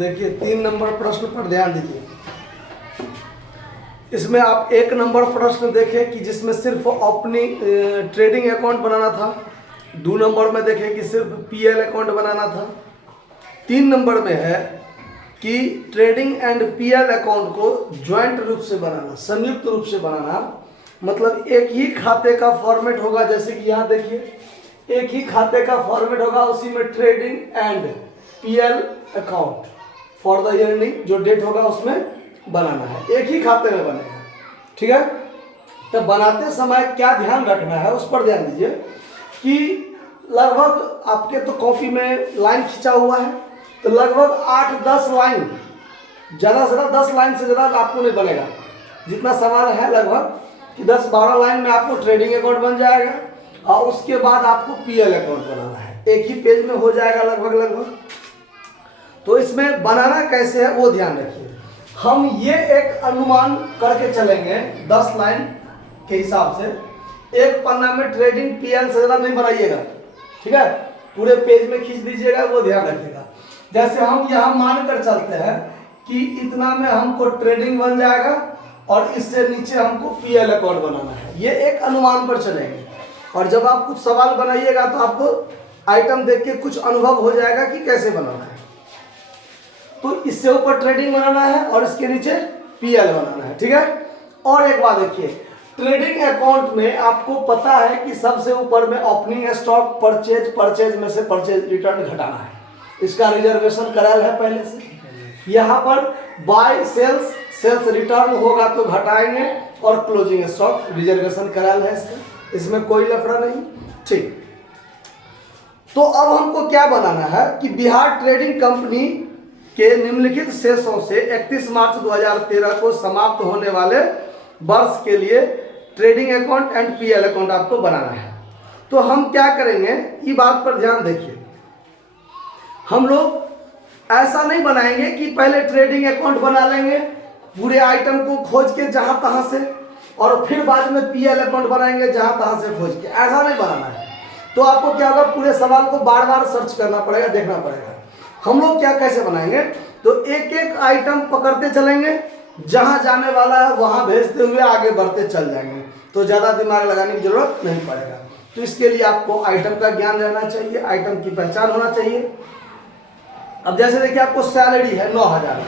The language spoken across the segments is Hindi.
देखिए 3 नंबर प्रश्न पर ध्यान दीजिए। इसमें आप 1 नंबर प्रश्न देखें कि जिसमें सिर्फ अपनी ट्रेडिंग अकाउंट बनाना था। 2 नंबर में देखें कि सिर्फ पीएल अकाउंट बनाना था। 3 नंबर में है कि ट्रेडिंग एंड पीएल अकाउंट को ज्वाइंट रूप से बनाना, संयुक्त रूप से बनाना, मतलब एक ही खाते का फॉर्मेट होगा। जैसे कि यहाँ देखिए एक ही खाते का फॉर्मेट होगा, उसी में trading and PL account for the year ending जो डेट होगा उसमें बनाना है, एक ही खाते में बनेगा। ठीक है, तो बनाते समय क्या ध्यान रखना है उस पर ध्यान दीजिए कि लगभग आपके तो कॉपी में लाइन खींचा हुआ है, तो लगभग 8-10 लाइन, ज़्यादा से ज़्यादा 10 लाइन से ज़्यादा आपको नहीं बनेगा। जितना सवाल है लगभग कि 10-12 लाइन में आपको ट्रेडिंग अकाउंट बन जाएगा और उसके बाद आपको पीएल अकाउंट बनाना है, एक ही पेज में हो जाएगा लगभग। तो इसमें बनाना कैसे है वो ध्यान रखिए। हम ये एक अनुमान करके चलेंगे 10 लाइन के हिसाब से। एक पन्ना में ट्रेडिंग पीएल से ज़्यादा नहीं बनाइएगा, ठीक है, पूरे पेज में खींच दीजिएगा, वो ध्यान रखिएगा। जैसे हम यहाँ मान कर चलते हैं कि इतना में हमको ट्रेडिंग बन जाएगा और इससे नीचे हमको पीएल अकाउंट बनाना है, ये एक अनुमान पर चलेंगे। और जब आप कुछ सवाल बनाइएगा तो आपको आइटम देख के कुछ अनुभव हो जाएगा कि कैसे बनाना है। तो इससे ऊपर ट्रेडिंग बनाना है और इसके नीचे पीएल बनाना है, ठीक है। और एक बात देखिए, ट्रेडिंग अकाउंट में आपको पता है कि सबसे ऊपर में ओपनिंग स्टॉक, परचेज में से परचेज रिटर्न घटाना है, इसका रिजर्वेशन कराया है पहले से। यहाँ पर बाय सेल्स रिटर्न होगा तो घटाएंगे और क्लोजिंग स्टॉक रिजर्वेशन कराया है इसका, इसमें कोई लफड़ा नहीं। ठीक, तो अब हमको क्या बनाना है कि बिहार ट्रेडिंग कंपनी के निम्नलिखित शेषों से 31 मार्च 2013 को समाप्त होने वाले वर्ष के लिए trading account and PL account आपको बनाना है। तो हम क्या करेंगे, ये बात पर ध्यान देखिए। हम लोग ऐसा नहीं बनाएंगे कि पहले ट्रेडिंग अकाउंट बना लेंगे पूरे आइटम को खोज के जहां तहां से, और फिर बाद में पीएल अकाउंट बनाएंगे जहां तहां से खोज के, ऐसा नहीं बनाना है। तो आपको क्या होगा, पूरे सवाल को बार बार सर्च करना पड़ेगा, देखना पड़ेगा। हम लोग क्या कैसे बनाएंगे, तो एक एक आइटम पकड़ते चलेंगे, जहां जाने वाला है वहां भेजते हुए आगे बढ़ते चल जाएंगे, तो ज़्यादा दिमाग लगाने की जरूरत नहीं पड़ेगा। तो इसके लिए आपको आइटम का ज्ञान रहना चाहिए, आइटम की पहचान होना चाहिए। अब जैसे देखिए आपको सैलरी है 9,000,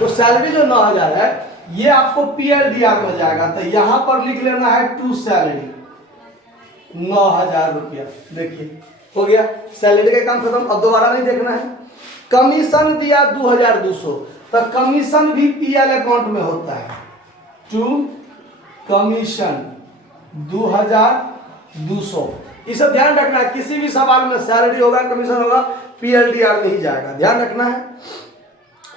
तो सैलरी जो 9,000 है ये आपको पीएलडीआर में जाएगा, तो यहाँ पर लिख लेना है टू सैलरी 9,000 रुपया। देखिए हो गया, सैलरी का काम खत्म, अब दोबारा नहीं देखना है। कमीशन दिया 2,200, तो कमीशन भी पीएल अकाउंट में होता है, टू कमीशन 2,200। इसे ध्यान रखना है, किसी भी सवाल में सैलरी होगा, कमीशन होगा, पीएलडीआर नहीं जाएगा, ध्यान रखना है।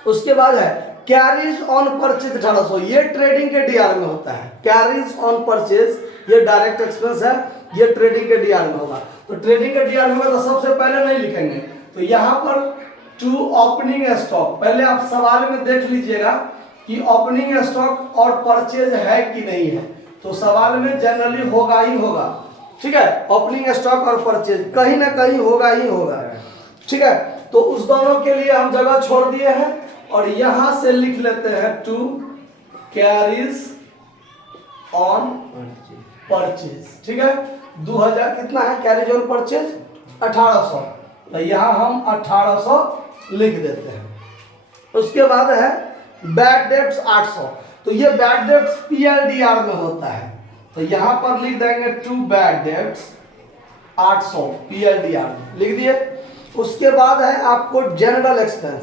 उसके बाद है कैरीज ऑन परचेज 1,800, ये ट्रेडिंग के डीआर में होता है। कैरीज ऑन परचेज ये डायरेक्ट एक्सपेंस है, ये ट्रेडिंग के डीआर में होगा। तो ट्रेडिंग के डीआर में होगा तो सबसे पहले नहीं लिखेंगे, तो यहाँ पर टू ओपनिंग स्टॉक, पहले आप सवाल में देख लीजिएगा कि ओपनिंग स्टॉक और परचेज है कि नहीं है, तो सवाल में जनरली होगा ही होगा, ठीक है। ओपनिंग स्टॉक और परचेज कहीं ना कहीं होगा ही होगा, ठीक है। तो उस दोनों के लिए हम जगह छोड़ दिए हैं और यहां से लिख लेते हैं टू कैरीज ऑन परचेज, ठीक है। 2,000 कितना है कैरीज ऑन परचेज 1,800, तो यहां हम 1,800 लिख देते हैं। उसके बाद है बैड डेब्ट्स 800, तो ये बैड डेब्ट्स पीएलडीआर में होता है, तो यहां पर लिख देंगे टू बैड डेब्ट्स 800 पीएलडीआर लिख दिए। उसके बाद है आपको जनरल एक्सपेंस,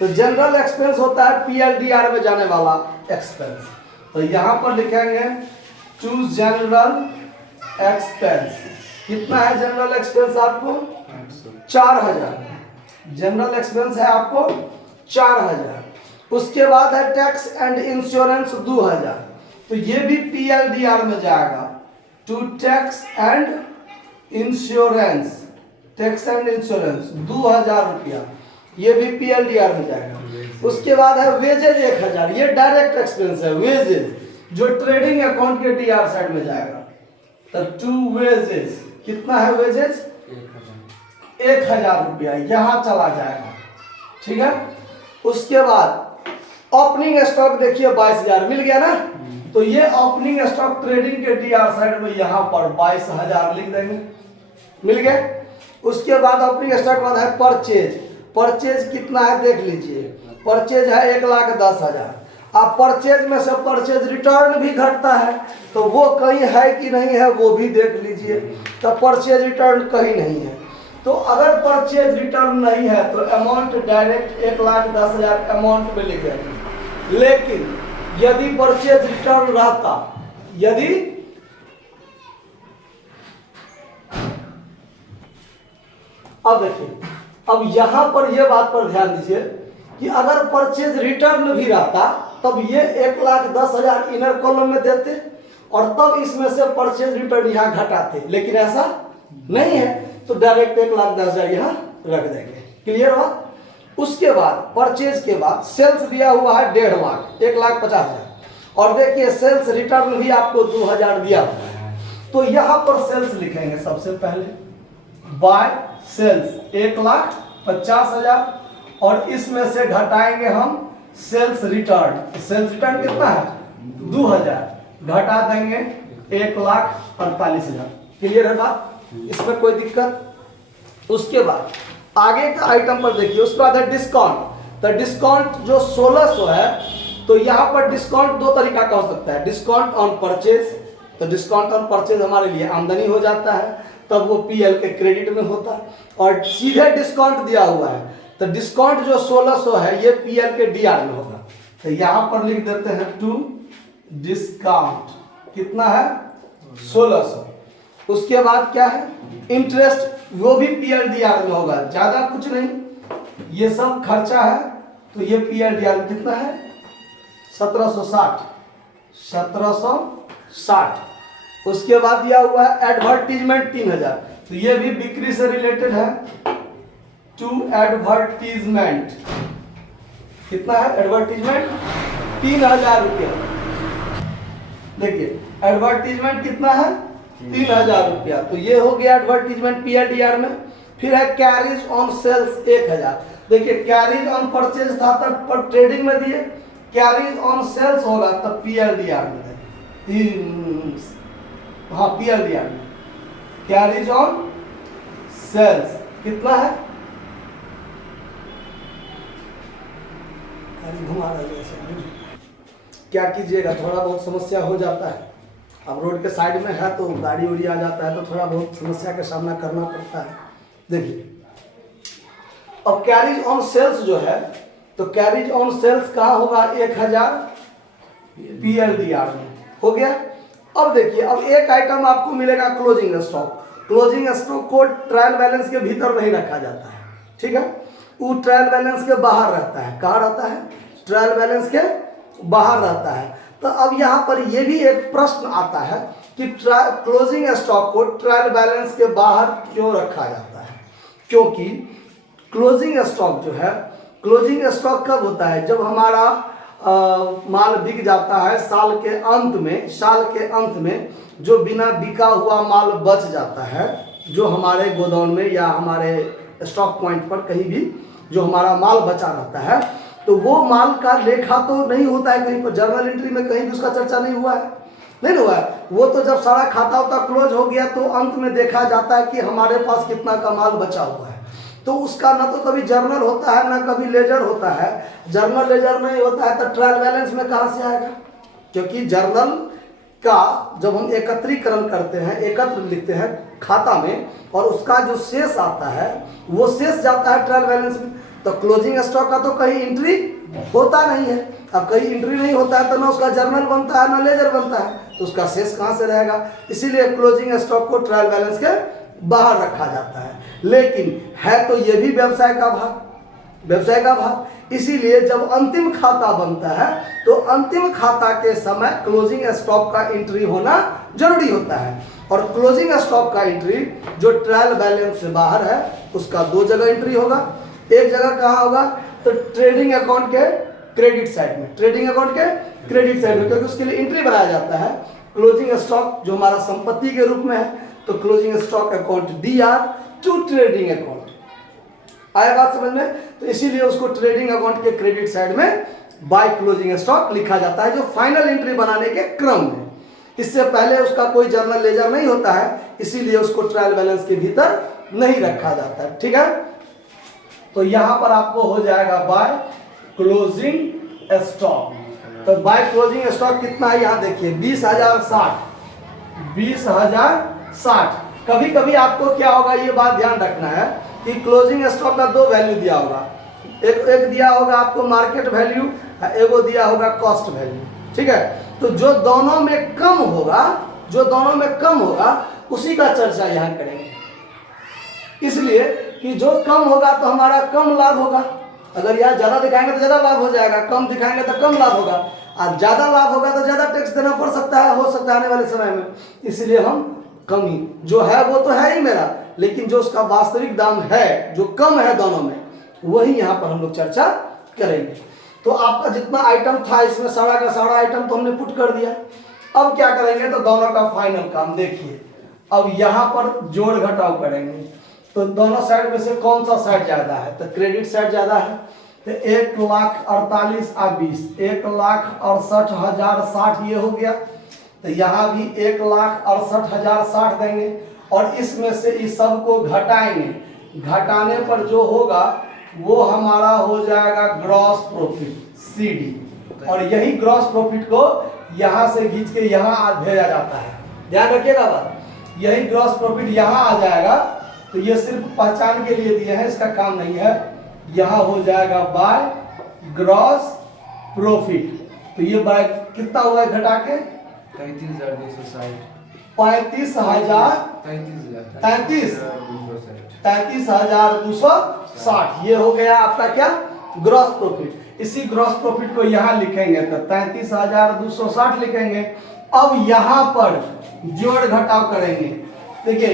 तो जनरल एक्सपेंस होता है पीएलडीआर में जाने वाला एक्सपेंस, तो यहां पर लिखेंगे टू जनरल एक्सपेंस। कितना है जनरल एक्सपेंस आपको 4,000, जनरल एक्सपेंस है आपको 4,000। उसके बाद है टैक्स एंड इंश्योरेंस 2,000, तो ये भी पीएलडीआर में जाएगा, to tax and insurance, tax and insurance 2,000 रुपया, ये भी पीएलडीआर में जाएगा। उसके बाद है वेजेज 1,000, ये डायरेक्ट एक्सपेंस है, वेजेज जो ट्रेडिंग अकाउंट के डीआर साइड में जाएगा, तो टू वेजेज, कितना है वेजेज 1,000 रुपया, यहाँ चला जाएगा, ठीक है। उसके बाद ओपनिंग स्टॉक देखिए 22,000 मिल गया ना, तो ये ओपनिंग स्टॉक ट्रेडिंग के डीआर साइड में यहाँ पर 22,000 लिख देंगे, मिल गया। उसके बाद ओपनिंग स्टॉक बाद है परचेज। परचेज कितना है देख लीजिए, परचेज है 1,10,000। अब परचेज में से परचेज रिटर्न भी घटता है, तो वो कहीं है कि नहीं है वो भी देख लीजिए। तो परचेज रिटर्न कहीं नहीं है, तो अगर परचेज रिटर्न नहीं है तो अमाउंट डायरेक्ट 1,10,000 अमाउंट में लिख देंगे। लेकिन यदि परचेज रिटर्न रहता, यदि अब देखिए, अब यहां पर यह बात पर ध्यान दीजिए कि अगर परचेज रिटर्न भी रहता तब ये 1,10,000 इनर कॉलम में देते और तब इसमें से परचेज रिटर्न यहाँ घटाते, लेकिन ऐसा नहीं है, तो डायरेक्ट 1,10,000 यहाँ रख देंगे। क्लियर बात। उसके बाद परचेज के बाद सेल्स दिया हुआ है 1.5 लाख, 1,50,000, और देखिए सेल्स रिटर्न भी आपको 2,000 दिया हुआ है, तो यहाँ पर सेल्स लिखेंगे सबसे पहले बाय सेल्स 1,50,000 और इसमें से घटाएंगे हम सेल्स रिटर्न। सेल्स रिटर्न कितना है 2,000, घटा देंगे 1,48,000। क्लियर है बात, इसमें कोई दिक्कत। उसके बाद आगे का आइटम पर देखिए, उसके बाद है डिस्काउंट। तो डिस्काउंट जो 1,600 है, तो यहाँ पर डिस्काउंट दो तरीका का हो सकता है, डिस्काउंट ऑन परचेज। तो डिस्काउंट ऑन परचेज हमारे लिए आमदनी हो जाता है, तब वो पीएल के क्रेडिट में होता है। और सीधे डिस्काउंट दिया हुआ है, तो डिस्काउंट जो 1,600 है ये पीएल के डीआर में होगा, तो यहाँ पर लिख देते हैं टू डिस्काउंट, कितना है 1,600। उसके बाद क्या है इंटरेस्ट, वो भी पीएल डीआर में होगा, ज्यादा कुछ नहीं, ये सब खर्चा है, तो ये पीएल डीआर में कितना है 1760, 1760। उसके बाद दिया हुआ है एडवर्टीजमेंट 3,000, तो ये भी बिक्री से रिलेटेड है, टू एडवर्टीजमेंट, कितना है एडवर्टीजमेंट 3,000 रुपया। देखिए एडवर्टीजमेंट कितना है 3,000 रुपया, तो ये हो गया एडवर्टीजमेंट पीएलडीआर में। फिर है कैरिज ऑन सेल्स 1,000। देखिए कैरिज ऑन परचेज था तब पर ट्रेडिंग में दिए, कैरिज ऑन सेल्स होगा तब पीएलडीआर में हाँ पीएलडीआर में कैरिज ऑन सेल्स कितना है, घुमा क्या कीजिएगा, थोड़ा बहुत समस्या हो जाता है। अब रोड के साइड में है तो गाड़ी उड़ी आ जाता है, तो थोड़ा बहुत समस्या का सामना करना पड़ता है। देखिए अब कैरिज ऑन सेल्स जो है, तो कैरिज ऑन सेल्स कहाँ होगा 1,000 पीएलडीआर में हो गया। अब देखिए अब एक आइटम आपको मिलेगा क्लोजिंग स्टॉक। क्लोजिंग स्टॉक को ट्रायल बैलेंस के भीतर नहीं रखा जाता है, ठीक है, वो ट्रायल बैलेंस के बाहर रहता है। कहाँ रहता है ट्रायल बैलेंस के बाहर रहता है। तो अब यहाँ पर यह भी एक प्रश्न आता है कि क्लोजिंग स्टॉक को ट्रायल बैलेंस के बाहर क्यों रखा जाता है, क्योंकि क्लोजिंग स्टॉक जो है, क्लोजिंग स्टॉक कब होता है जब हमारा माल बिक जाता है साल के अंत में, साल के अंत में जो बिना बिका हुआ माल बच जाता है, जो हमारे गोदाम में या हमारे स्टॉक पॉइंट पर कहीं भी जो हमारा माल बचा रहता है, तो वो माल का लेखा तो नहीं होता है कहीं पर, जर्नल एंट्री में कहीं भी उसका चर्चा नहीं हुआ है, नहीं हुआ है। वो तो जब सारा खाता उता क्लोज हो गया तो अंत में देखा जाता है कि हमारे पास कितना का माल बचा हुआ है, तो उसका ना तो कभी जर्नल होता है ना कभी लेजर होता है। जर्नल लेजर नहीं होता है तो ट्रायल बैलेंस में कहाँ से आएगा, क्योंकि जर्नल का जब हम एकत्रीकरण करते हैं, एकत्र लिखते हैं खाता में, और उसका जो शेष आता है वो शेष जाता है ट्रायल बैलेंस में। तो क्लोजिंग स्टॉक का तो कहीं एंट्री होता नहीं है, अब कहीं एंट्री नहीं होता है तो ना उसका जर्नल बनता है ना लेजर बनता है, तो उसका शेष कहाँ से रहेगा। इसीलिए क्लोजिंग स्टॉक को ट्रायल बैलेंस के बाहर रखा जाता है, लेकिन है तो ये भी व्यवसाय का भाग, व्यवसाय का भाग। इसीलिए जब अंतिम खाता बनता है तो अंतिम खाता के समय क्लोजिंग स्टॉक का एंट्री होना जरूरी होता है। और क्लोजिंग स्टॉक का एंट्री जो ट्रायल बैलेंस से बाहर है उसका दो जगह एंट्री होगा। एक जगह कहाँ होगा तो ट्रेडिंग अकाउंट के क्रेडिट साइड में, ट्रेडिंग अकाउंट के क्रेडिट साइड में, क्योंकि उसके लिए एंट्री बनाया जाता है। क्लोजिंग स्टॉक जो हमारा संपत्ति के रूप में है, तो closing stock account DR to trading account, आया बात समझ में? तो इसीलिए उसको ट्रेडिंग अकाउंट के क्रेडिट साइड में बाय क्लोजिंग स्टॉक लिखा जाता है, जो फाइनल एंट्री बनाने के क्रम में। इससे पहले उसका कोई जर्नल लेजर नहीं होता है, इसीलिए उसको ट्रायल बैलेंस के भीतर नहीं रखा जाता है। ठीक है, तो यहां पर आपको हो जाएगा बाय क्लोजिंग स्टॉक। तो बाय क्लोजिंग स्टॉक कितना है यहाँ देखिए 20,060। कभी कभी आपको क्या होगा ये बात ध्यान रखना है कि क्लोजिंग स्टॉक का दो वैल्यू दिया होगा, एक दिया होगा आपको मार्केट वैल्यू, एगो दिया होगा कॉस्ट वैल्यू। ठीक है, तो जो दोनों में कम होगा उसी का चर्चा यहाँ करेंगे, इसलिए कि जो कम होगा तो हमारा कम लाभ होगा। अगर यहाँ ज्यादा दिखाएंगे तो ज्यादा लाभ हो जाएगा, कम दिखाएंगे तो कम लाभ होगा, और ज्यादा लाभ होगा तो ज्यादा टैक्स देना पड़ सकता है, हो सकता है आने वाले समय में। इसलिए हम कम ही, जो है वो तो है ही मेरा, लेकिन जो उसका वास्तविक दाम है जो कम है दोनों में, वही यहाँ पर हम लोग चर्चा करेंगे। तो आपका जितना आइटम था इसमें सारा का सारा आइटम तो हमने पुट कर दिया। अब क्या करेंगे तो दोनों का फाइनल काम देखिए। अब यहाँ पर जोड़ घटाव करेंगे, तो दोनों साइड में से कौन सा साइड ज्यादा है? तो क्रेडिट साइड ज्यादा है, तो 1,48,20 1,68,060 ये हो गया। तो यहाँ भी 1,68,060 देंगे, और इसमें से इस सब को घटाएंगे, घटाने पर जो होगा वो हमारा हो जाएगा ग्रॉस प्रॉफिट CD, और यही ग्रॉस प्रॉफिट को यहाँ से खींच के यहाँ भेजा जाता है। ध्यान रखिएगा बात, यही ग्रॉस प्रॉफिट यहाँ आ जाएगा। तो ये सिर्फ पहचान के लिए दिए हैं, इसका काम नहीं है। यहाँ हो जाएगा बाय ग्रॉस प्रॉफिट। तो ये बाय कितना हुआ घटा के 33,260 ये हो गया आपका क्या ग्रॉस प्रॉफिट। इसी ग्रॉस प्रॉफिट को यहाँ लिखेंगे तो 33,260 लिखेंगे। अब यहाँ पर जोड़ घटाव करेंगे। देखिए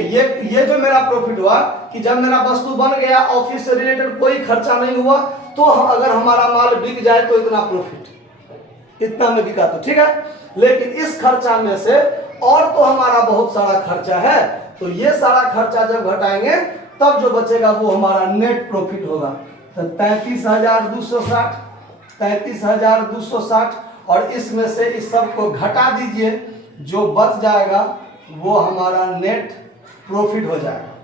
ये जो मेरा प्रॉफिट हुआ कि जब मेरा वस्तु बन गया, ऑफिस से रिलेटेड कोई खर्चा नहीं हुआ, तो अगर हमारा माल बिक जाए तो इतना प्रॉफिट, इतना में बिका तो ठीक है। लेकिन इस खर्चा में से और तो हमारा बहुत सारा खर्चा है, तो ये सारा खर्चा जब घटाएंगे तब जो बचेगा वो हमारा नेट प्रॉफिट होगा। तो 33,260 और इसमें से इस सब को घटा दीजिए, जो बच जाएगा वो हमारा नेट प्रॉफिट हो जाएगा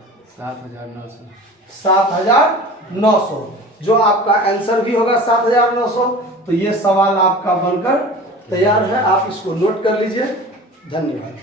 7,900, जो आपका आंसर भी होगा 7,900। तो ये सवाल आपका बनकर तैयार है, आप इसको नोट कर लीजिए। धन्यवाद।